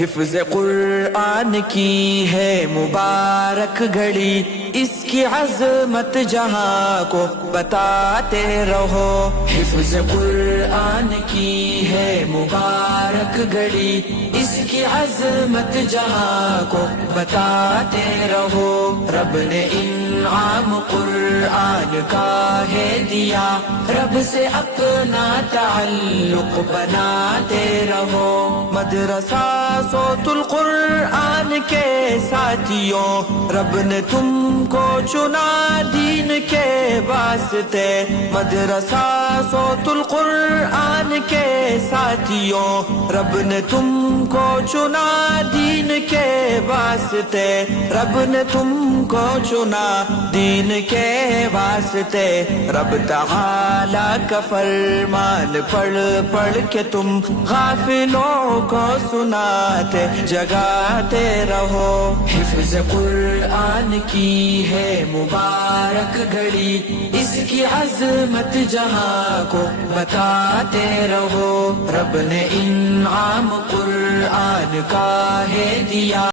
حفظ قرآن کی ہے مبارک گھڑی، اس کی عظمت جہاں کو بتاتے رہو۔ حفظ قرآن کی ہے مبارک گھڑی، اس کی عظمت جہاں کو بتاتے رہو۔ رب نے انعام قرآن کا ہے دیا، رب سے اپنا تعلق بناتے رہو۔ مدرسہ صوت القرآن کے ساتھیوں، رب نے تم کو چنا دین کے واسطے۔ مدرسہ صوت القرآن کے ساتھیوں، رب نے تم کو چنا دین کے واسطے۔ رب نے تم کو چنا دین کے واسطے۔ رب تعالیٰ کا فرمان پڑھ پڑھ کے تم غافلوں کو سناتے جگاتے رہو۔ حفظ قرآن کی ہے مبارک گھڑی، اس کی عظمت جہاں کو بتاتے رہو۔ رب نے انعام قرآن کا ہے دیا۔